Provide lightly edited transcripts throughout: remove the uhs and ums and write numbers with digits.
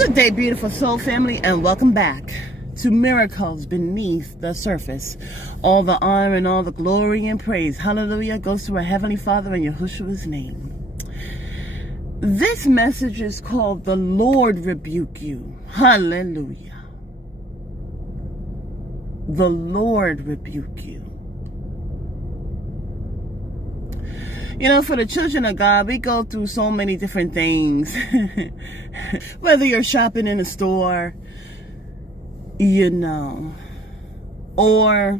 Good day, beautiful soul family, and welcome back to Miracles Beneath the Surface. All the honor and all the glory and praise, hallelujah, goes to our Heavenly Father in Yeshua's name. This message is called The Lord Rebuke You. Hallelujah. The Lord Rebuke You. You know, for the children of God, we go through so many different things. Whether you're shopping in a store, you know, or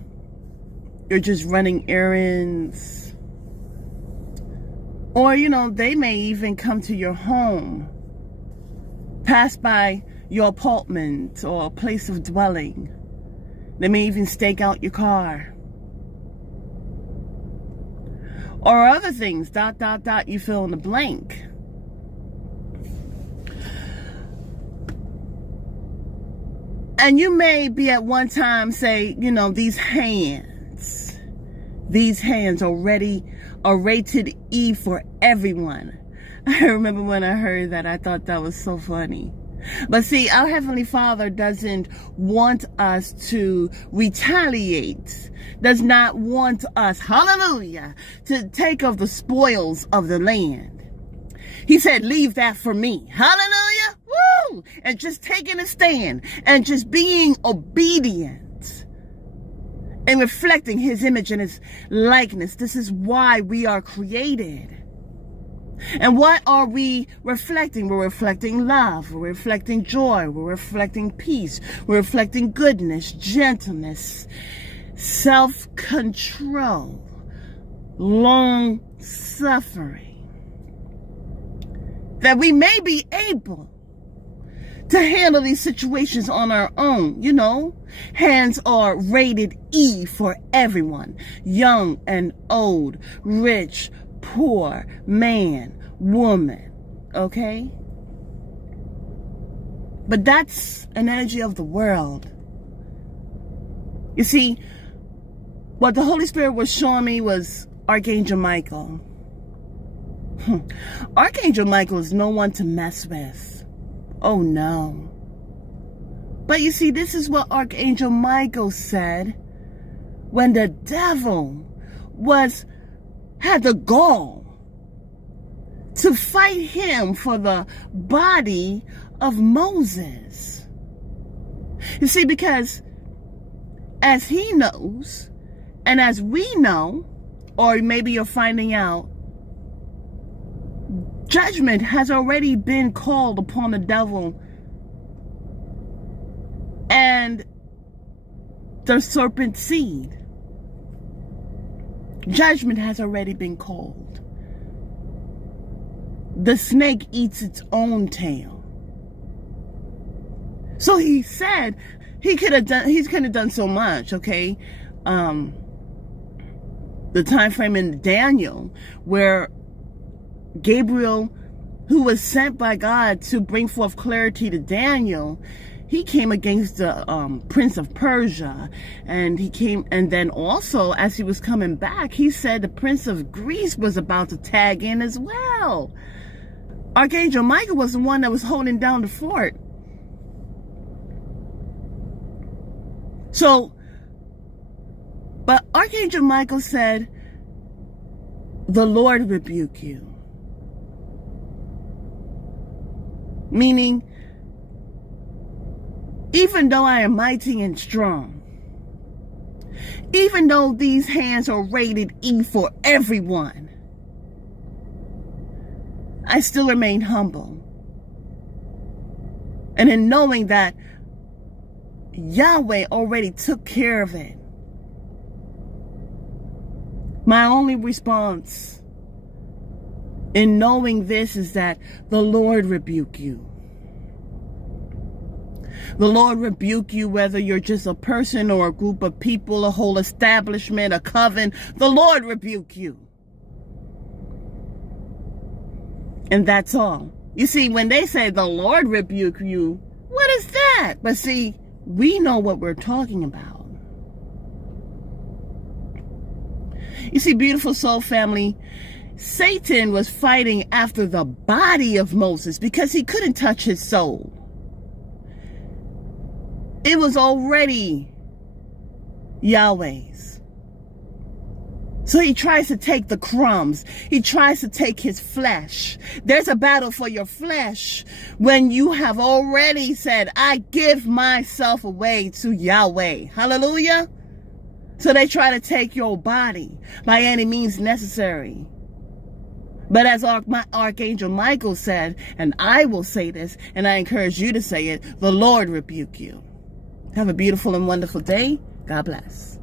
you're just running errands, or, you know, they may even come to your home, pass by your apartment or place of dwelling. They may even stake out your car. Or other things, ... you fill in the blank. And you may be at one time say, you know, these hands already are rated E for everyone. I remember when I heard that, I thought that was so funny. But see, our Heavenly Father doesn't want us to retaliate, does not want us, hallelujah, to take of the spoils of the land. He said, leave that for me. Hallelujah. Woo! And just taking a stand and just being obedient and reflecting His image and His likeness. This is why we are created. And what are we reflecting? We're reflecting love. We're reflecting joy. We're reflecting peace. We're reflecting goodness, gentleness, self-control, long-suffering. That we may be able to handle these situations on our own. You know, hands are rated E for everyone. Young and old, rich, poor, man, woman, okay? But that's an energy of the world. You see, what the Holy Spirit was showing me was Archangel Michael. Archangel Michael is no one to mess with. Oh no. But you see, this is what Archangel Michael said when the devil had the gall to fight him for the body of Moses. You see, because as he knows, and as we know, or maybe you're finding out, judgment has already been called upon the devil and the serpent seed. Judgment has already been called. The snake eats its own tail. So he said he could have done so much, okay? The time frame in Daniel where Gabriel, who was sent by God to bring forth clarity to Daniel, he came against the Prince of Persia, and then also as he was coming back, he said the Prince of Greece was about to tag in as well. Archangel Michael was the one that was holding down the fort. So, but Archangel Michael said, the Lord rebuke you. Meaning, even though I am mighty and strong, even though these hands are rated E for everyone, I still remain humble. And in knowing that Yahweh already took care of it, my only response in knowing this is that the Lord rebuke you. The Lord rebuke you, whether you're just a person or a group of people, a whole establishment, a coven. The Lord rebuke you. And that's all. You see, when they say the Lord rebuke you, what is that? But see, we know what we're talking about. You see, beautiful soul family, Satan was fighting after the body of Moses because he couldn't touch his soul. It was already Yahweh's. So he tries to take the crumbs. He tries to take his flesh. There's a battle for your flesh when you have already said, I give myself away to Yahweh. Hallelujah. So they try to take your body by any means necessary. But as Archangel Michael said, and I will say this, and I encourage you to say it, the Lord rebuke you. Have a beautiful and wonderful day. God bless.